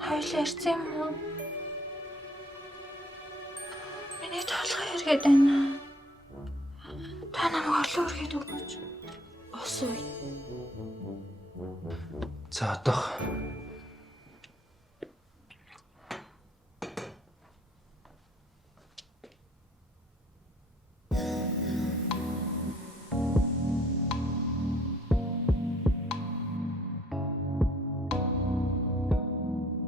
Хоёулаа ирсэн юм уу? Миний толгой эргээд байна. Та намайг орлоо өргөд өгөөч. Ус уу. За одоох